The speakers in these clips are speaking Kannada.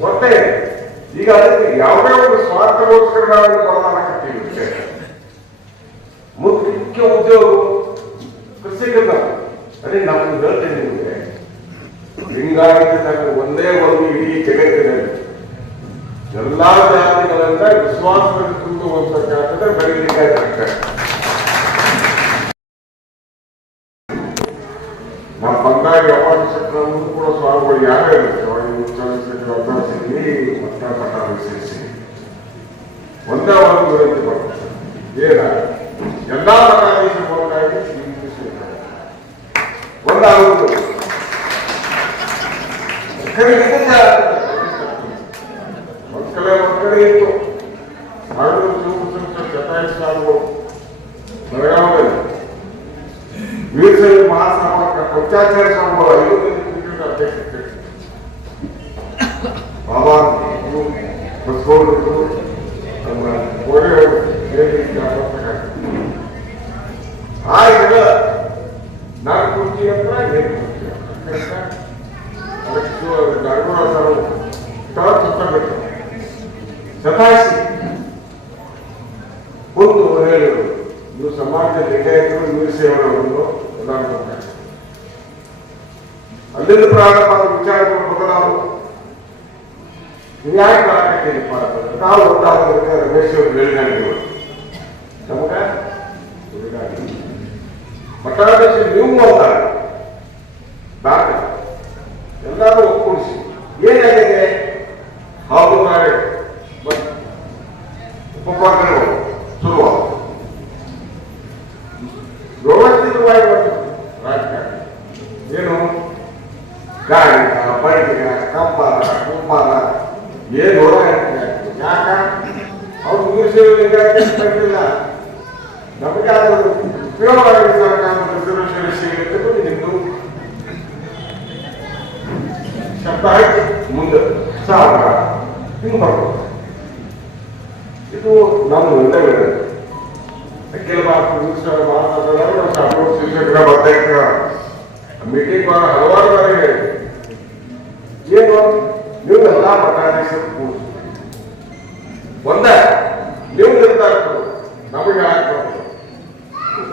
ಮತ್ತೆ ಈಗ ಅದಕ್ಕೆ ಯಾವುದೇ ಒಂದು ಸ್ವಾರ್ಥಗೋಸ್ಕರ ನಾವು ಬದಲಾಗತ್ತೀವಿ ಅಷ್ಟೇ. ಮುಖ್ಯ ಉದ್ಯೋಗ ಸಿಗಲ್ಲ ಅದೇ ನಾನು ಹೇಳ್ತೇನೆ ನಿಮಗೆ ಲಿಂಗಾಯತ ಒಂದೇ ಒಂದು ಇಡೀ ಜಗತ್ತಿನಲ್ಲಿ ಎಲ್ಲಾ ಜಾತಿಗಳಂತ ವಿಶ್ವಾಸದಲ್ಲಿ ತುಂಬುವಂತಕ್ಕಂಥದ್ದು ಬರೀ ಲಿಂಗಾಯತ. ನಮ್ಮ ಬಂದಾಗ ಅಪಾಠ ಕೂಡ ಸ್ವಾಮಿಗಳು ಯಾರೇ ಇರ್ತಾರೆ ಒಂದೇ ಒಂದು ಏನ ಎಲ್ಲಾ ಮಠಾಧೀಶರು ಒಂದಾಗಿ ಸ್ವೀಕರಿಸಿದ್ದಾರೆ ಒಂದಾಗುವುದು ಮಕ್ಕಳೇ ಮಕ್ಕಳೇ ಇತ್ತು ಮಾಡಿದ್ರು ಚೂರು ಅಲ್ಲಿಂದ ಪ್ರಾರಂಭ ಆದ ವಿಚಾರಗಳು ಬದಲಾವು ಯಾಕೆ ಮಾಡಬೇಕೇನಪ್ಪ ಅಂತಂದ್ರೆ ನಾವು ಒಂದಾಗೋದಕ್ಕೆ ರಮೇಶ್ ಅವರು ಬೆಳಗಾಗಿಗಳು ನಮಗ ಬೆಳಗಾಗಿ ಮಠಾಧೀಶ ನೀವು ಅಂತಾರೆ ಹಿಂಗೆ ಬರ್ಬೋದು ಇದು ಬದ್ದಕ್ಕೆ ಮೀಟಿಂಗ್ ಹಲವಾರು ನೀವು. ನಮಗೆ ಆಗ್ಬೇಕು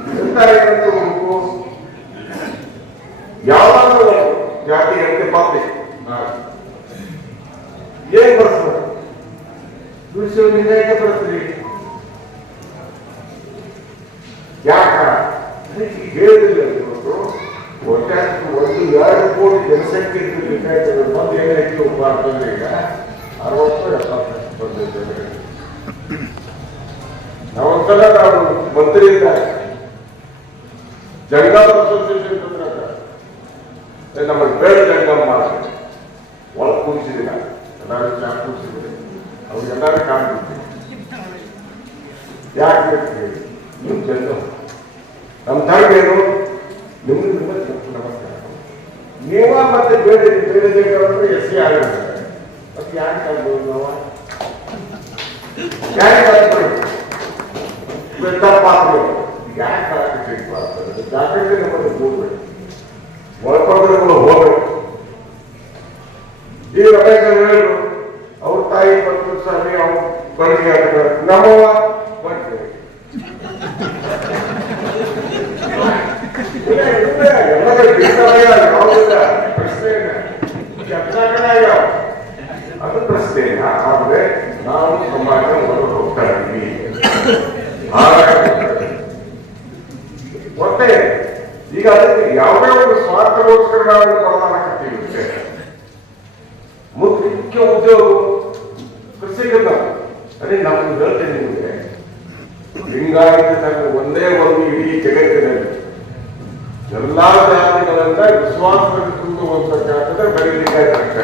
ನಿರ್ಧಾರ ಏನಂತ ಹುಡುಕು ಯಾವಾಗಲೂ ಜಾತಿ ಅಂತ ಪಾಪಿ ಏನ್ ಬರ್ತದೆ ದುಡಿಸೋ ಲಿಂಗಾಯತ ಬರ್ತೀರಿ ಯಾಕ ಹೇಳಿದಿಲ್ಲ ಇವತ್ತು ಒಟ್ಟಾರೆ ಒಂದು ಎರಡು ಕೋಟಿ ಜನಸಂಖ್ಯೆ ಲಿಂಗಾಯತಗಳು ಬಂದು ಏನಾಯ್ತು ಅಂತಂದ್ರೆ ಈಗ? ಅರವತ್ತು, ಎಪ್ಪತ್ತು ಬಂದಿದ್ದೇವೆ ನಾವೊಂದ್ಸಲ ನಾವು ಮಂತ್ರಿ ಇದ್ದಾರೆ ಜಂಗಮ ಅಸೋಸಿಯೇಷನ್ ಬಂದಾಗ ನಮ್ಮ ಬೇಡ ಜಂಗಮ ಮಾಡ್ತಾರೆ ಒಳಗೆ ಕೂರಿಸಿದಿಲ್ಲ. ಎಲ್ಲರೂ ಚಾ ಕೂರಿಸಿದ್ರೆ ಅವ್ರಿಗೆಲ್ಲರೂ ಕಾಣ್ತಿರ್ತೀವಿ ಯಾಕೆ ಬೇಕು ನೀವು ಜಂಗಮ. ನಮ್ಮ ಧರ್ಮ ಏನು? ನಿಮ್ಗೆ ನಿಮ್ಮ ನಮಸ್ಕಾರ. ನೀವ ಮತ್ತೆ ಬೇರೆ ಬೇರೆ ಜಂಗಮ ಎಸ್ ಸಿ ಆಗಿರ್ತಾರೆ ಮತ್ತೆ ಯಾಕೆ ಕಾಣ್ಬೋದು ನಾವು? ಯಾಕೆ ಕಾಣ್ಬೋದು ತಪ್ಪಾಗ್ತದೆ ಯಾಕೆ ಕಾಣ್ತಿರ್ಬೇಕು ಜಾಗ್ರತೆ ನಮ್ಮಲ್ಲಿ ಹೋಗ್ಬೇಕು ಒಳಪಡಗಳು ಹೋಗ್ಬೇಕು. ಈ ರಮೇಶ್ ಹೇಳಿದ್ರು, ಅವ್ರ ತಾಯಿ ಬಂದು ಸ್ವಾಮಿ ಅವ್ರು ಬಂದಿಗೆ ಹಾಕಿದ್ರು ನಮ್ಮವ್ವ ಅದು ಪ್ರಶ್ನೆ ಆದ್ರೆ ನಾವು ಸಮಾಜ ಹೊರಗೆ ಹೋಗ್ತಾ ಹಾಗಾಗಿ ಮತ್ತೆ ಈಗ ಅದಕ್ಕೆ ಯಾವುದೇ ಒಂದು ಸ್ವಾರ್ಥಗೋಸ್ಕರ ನಾವು ಬದಲಾಗತ್ತೀವಿ ಅಷ್ಟೇ. ಮುಖ್ಯ ಉದ್ಯೋಗ ಕೃಷಿಕಲ್ಲ ಅದೇ ನಾವು ಹೇಳ್ತೇನೆ ನಿಮಗೆ ಲಿಂಗಾಯತ ಒಂದೇ ಒಂದು ಇಡೀ ಜಗತ್ತಿನಲ್ಲಿ ಎಲ್ಲಾ ಅಷ್ಟೇ.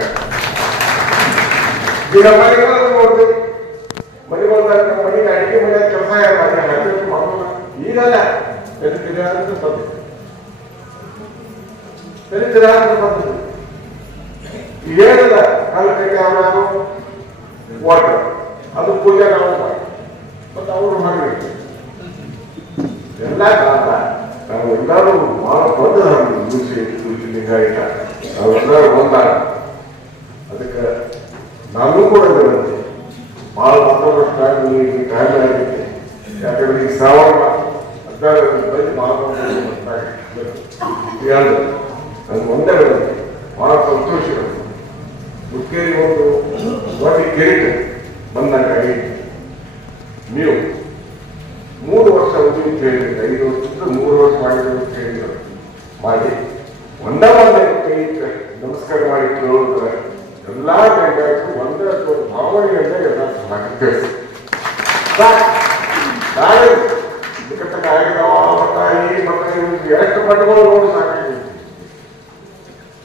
ಈಗ ಮನೆಗಳು ನೋಡ್ರಿ ಮನೆಗಳ ಮನೆಗೆ ಅಡಿಗೆ ಮನೆ ಕೆಲಸ ಮಾಡೋಣ ಈಗಲ್ಲ ಎದಕ್ಕಿದೆ ಅಂತ ವಾಟರ್ ಅದು ಪೂಜೆ ನಾವು ಮಾಡಿ ಮತ್ತು ಅವರು ಮಾಡಬೇಕು ಎಲ್ಲ ಕಾಲ ನಾವು ಎಲ್ಲರೂ ಬಹಳ ದೊಡ್ಡ ತುಳಸಿ ಲಿಂಗಾಯತ ನಾವೆಲ್ಲರೂ ಒಂದಾಗ ಅದಕ್ಕೆ ನಾನು ಕೂಡ ವಿನಂತಿ ಭಾಳ ಮತ್ತೊಂದಷ್ಟು ಟೈಮ್ ಟೈಮ್ ಆಗಿದೆ ಯಾಕಂದ್ರೆ ಈ ಸಾವಿರ ಹದಿನಾರು ಬಂದು ಬಹಳ ನನಗೆ ಒಂದೇ ವಿನಂತಿ ಬಹಳ ಸಂತೋಷ ಮುಖ್ಯರಿ ಒಂದು ದೊಡ್ಡ ಕಿರೀಟ ಬಂದಾಗ ಆಗೈತಿ. ನೀವು ಮೂರು ವರ್ಷ ಉದ್ಯೋಗ ಕೇಳಿದ್ರೆ ಐದು ವರ್ಷದಿಂದ ಮೂರು ವರ್ಷ ಮಾಡಿದ್ರು ಅಂತ ಹೇಳಿದ್ರು ಮಾಡಿ ಒಂದೇ ಒಂದೇ ಕೈ ಇಟ್ಟರೆ ನಮಸ್ಕಾರ ಮಾಡಿ ಕೇಳಿದ್ರೆ ಎಲ್ಲ ಬೆಂಗಾಯ್ತು ಒಂದೇ ಅಥವಾ ಭಾವನೆಯಲ್ಲೇ ಎಲ್ಲ ಮಾಡಿ ತಿಳಿಸಿ. ನಾಳೆ ನಿಕಟಕ ಆಗಿದಾವ ಮಟ್ಟ ಈ ಮಟ್ಟ ಇವ್ರಿಗೆ ಎಷ್ಟು ಮಟ್ಟಗಳು ನೋಡಿ ಸಾಕಾಗಿದೆ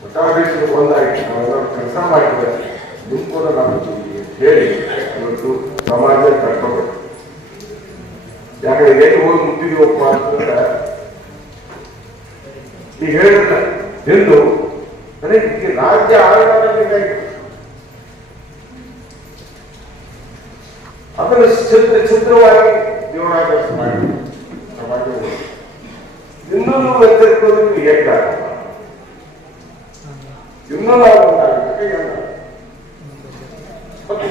ಮಠಾಧೀಶರು ಒಂದಾಗಿ ನಾವೆಲ್ಲ ಕೆಲಸ ಮಾಡಿದ್ರೆ ನಿಮ್ ಕೂಡ ನಾವು ಹೇಳಿ, ಇವತ್ತು ಸಮಾಜ ಎಲ್ಲಿ ಹೋಗಿ ಮುಟ್ಟಿದೀವಪ್ಪ ಅಂತಂದ್ರೆ ಈಗ ಹೇಳಿಲ್ಲ ಎಂದು ನನಗೆ ಈ ರಾಜ್ಯ ಆಡಳಿತ ಅದನ್ನು ಚಿತ್ರ ಚಿತ್ರವಾಗಿ ಜೀವನಾಭ್ಯಾಸ ಮಾಡಿ ಸಮಾಜ ಇನ್ನೊಂದು ಉಂಟಾಗಬೇಕು ಎಲ್ಲ. ಮತ್ತು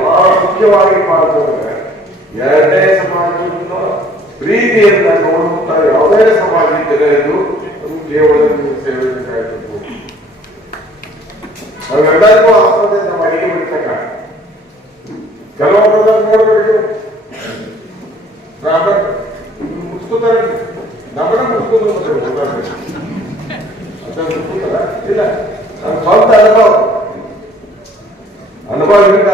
ಬಹಳ ಮುಖ್ಯವಾಗಿ ಮಾಡ್ತಾರೆ ಎರಡನೇ ಸಮಾಜವನ್ನು ಪ್ರೀತಿಯಿಂದ ನೋಡುತ್ತಾ ಯಾವುದೇ ಸಮಾಜ ಜನರಿಗೂ ಅದು ಕೇವಲ ನೀವು ಸೇವೆ ಬೇಕಾಗಿತ್ತು ನಾವೆಲ್ಲರಿಗೂ ಆಸ್ಪತ್ರೆ ನಮ್ಮ ಅಡಿಗೆ ಬಿಡ್ತಕ್ಕ ಕೆಲವೊಬ್ಬರ ನೋಡ್ಬೇಕು ಬ್ರಾಹ್ಮಣ ಮುಗಿಸ್ಕೋತಾರೆ ನಮ್ಮನ್ನ ಮುಗಿಸ್ಕೊಂಡು ಅದನ್ನು ಮುಗಿಸ್ಕೋತಾರ ಇಲ್ಲ ನನ್ನ ಸ್ವಂತ ಅನುಭವ ಅನುಭವದಿಂದ